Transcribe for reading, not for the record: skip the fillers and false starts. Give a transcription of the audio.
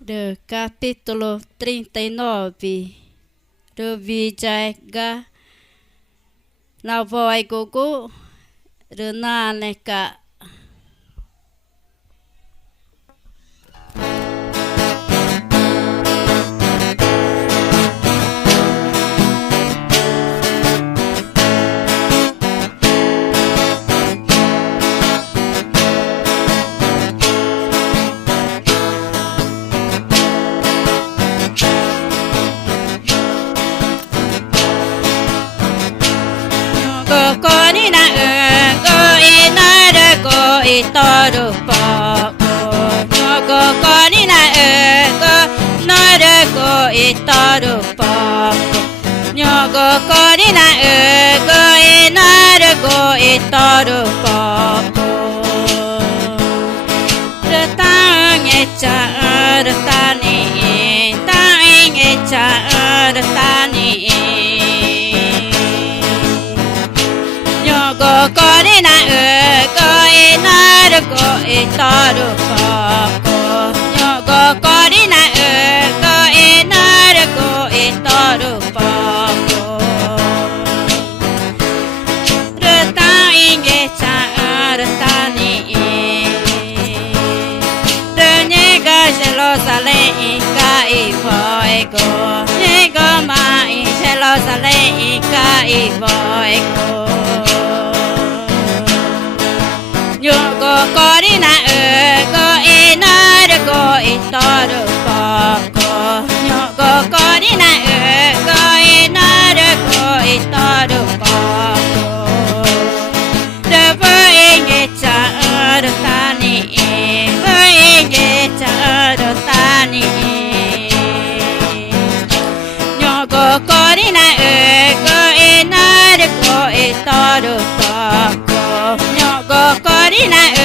do capítulo 39 do Vijaya na voi gogo do naneka go ni na go ina de go itoru po go ni na go na de go itoru po go ni na go ina de go itoru po tang echa tani tang echa tani go ni na go ina de go itoru po go ni na go ina de go itoru po ta inge cha tani de nega Jerusalem ka ivo ego nego ma in Jerusalem ka ivo ego go ni na go ina de go itoru po go ni na go ina de go itoru po de inge cha tani inge cha tani go ni na go ina de go itoru po go ni na